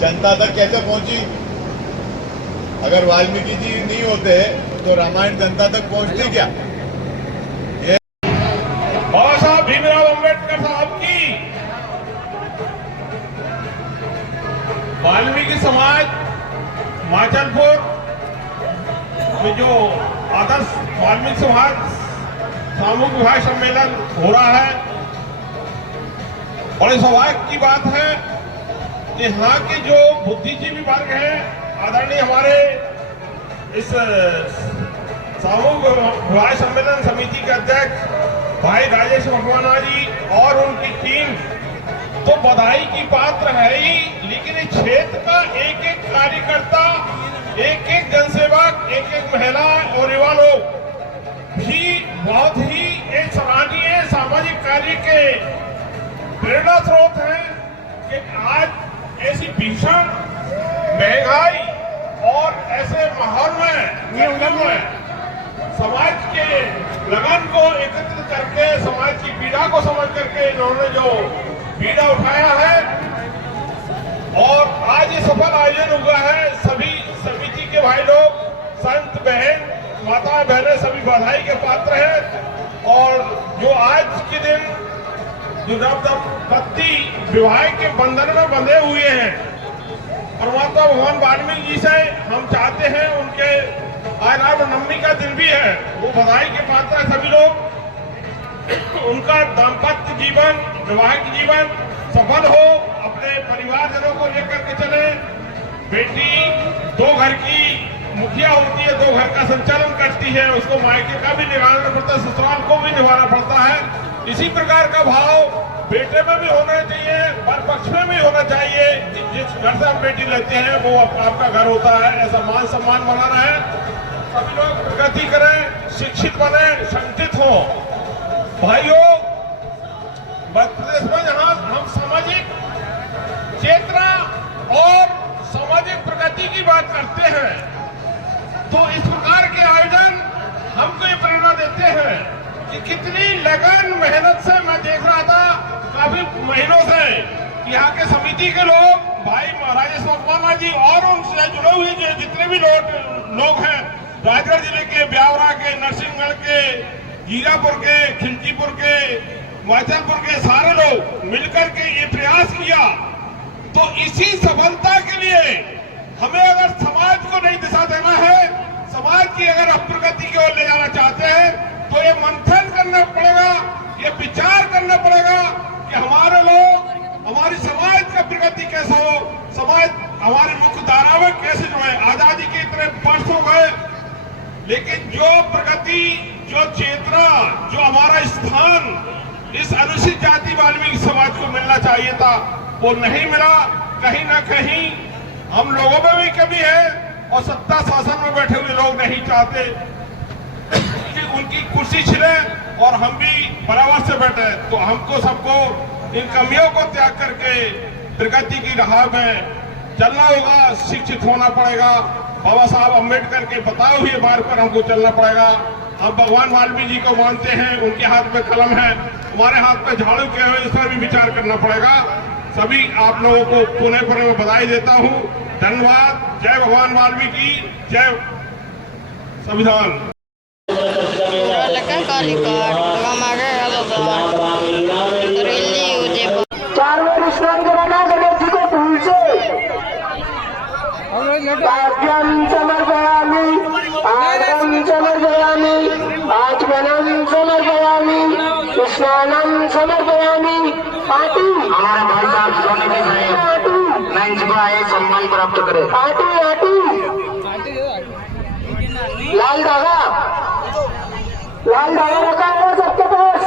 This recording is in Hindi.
जनता तक कैसे पहुंची? अगर वाल्मीकि जी नहीं होते तो रामायण जनता तक पहुंचती क्या? ये बाबा साहब भीमराव अम्बेडकर साहब की वाल्मीकि समाज माचलपुर में जो आदर्श वाल्मीकि समाज सामूहिक विवाह सम्मेलन हो रहा है, बड़े सौभाग्य की बात है कि यहाँ के जो बुद्धिजीवी वर्ग हैं, आदरणीय हमारे इस सामूहिक विवाह सम्मेलन समिति के अध्यक्ष भाई राजेश मकवाना जी और उनकी टीम तो बधाई की पात्र है ही, लेकिन इस क्षेत्र का एक एक कार्यकर्ता, एक एक जनसेवक, एक एक महिला और युवा लोग भी बहुत ही एक सराहनीय सामाजिक कार्य के प्रेरणा स्रोत हैं कि आज ऐसी भीषण महंगाई और ऐसे माहौल में समाज के लगन को एकत्रित करके, समाज की पीड़ा को समझ करके इन्होंने जो पीड़ा उठाया है और आज ये सफल आयोजन हुआ है। सभी समिति के भाई लोग, संत बहन, माता बहनें सभी बधाई के पात्र हैं। और जो आज के दिन जो दंपति विवाह के बंधन में बंधे हुए हैं, परमात्मा भगवान वाल्मीकि जी से हम चाहते हैं, उनके आज रामनवमी का दिन भी है, वो बधाई के पात्र है सभी लोग। उनका दाम्पत्य जीवन, वैवाहिक जीवन सफल हो, अपने परिवारजनों को लेकर के चले। बेटी दो घर की मुखिया होती है, दो घर का संचालन करती है, उसको मायके का भी निभाना पड़ता है, ससुराल को भी निभाना पड़ता है। इसी प्रकार का भाव बेटे में भी होना चाहिए, वर पक्ष में भी होना चाहिए। जिस घर से हम बेटी लेते हैं वो आपका घर होता है, ऐसा मान सम्मान बनाना है। सभी लोग प्रगति करें, शिक्षित बने, संगठित हो। भाइयों, मध्य प्रदेश में जहां हम सामाजिक चेतना और सामाजिक प्रगति की बात करते हैं, तो इस प्रकार के आयोजन हमको ये प्रेरणा देते हैं कि कितनी लगन मेहनत से मैं देख रहा था काफी महीनों से यहाँ के समिति के लोग, भाई राजेश मकवाना जी और उनसे जुड़े हुए जितने भी लोग हैं, राजगढ़ जिले के, ब्यावरा के, नरसिंहगढ़ के, हीरापुर के, खिलचीपुर के, माचलपुर के सारे लोग मिलकर के ये प्रयास किया। तो इसी सफलता के लिए हमें अगर समाज को नई दिशा देना है, समाज की अगर हम प्रगति की ओर ले जाना चाहते हैं, तो ये मंथन करना पड़ेगा, ये विचार करना पड़ेगा कि हमारे लोग, हमारी समाज का प्रगति कैसा हो, समाज हमारी मुख्य धारा में कैसे जुड़े। आजादी के इतने वर्ष हो गए, लेकिन जो प्रगति, जो चेतना, जो हमारा स्थान इस अनुसूचित जाति वाल्मीकि समाज को मिलना चाहिए था, वो नहीं मिला। कहीं ना कहीं हम लोगों में भी कमी है और सत्ता शासन में बैठे हुए लोग नहीं चाहते कि उनकी कुर्सी छिले और हम भी बराबर से बैठे। तो हमको सबको इन कमियों को त्याग करके प्रगति की राह में चलना होगा, शिक्षित होना पड़ेगा। बाबा साहब अम्बेडकर के बताए हुए मार्ग पर हमको चलना पड़ेगा। हम भगवान वाल्मीकि जी को मानते हैं, उनके हाथ में कलम है, हमारे हाथ में झाड़ू के है, इस पर भी विचार करना पड़ेगा। सभी आप लोगों को पुनः पुनः मैं बधाई देता हूँ। धन्यवाद। जय भगवान वाल्मीकि, जय संविधान। समर्पयामि, आर्घ्यं समर्पयामि, आचमनं समर्पयामि, स्नानं समर्पयामि। पार्टी हमारे भाई साहब सोने के लिए लाइन से आए, सम्मान प्राप्त करे। पार्टी लाल धागा रखा है सबके पास।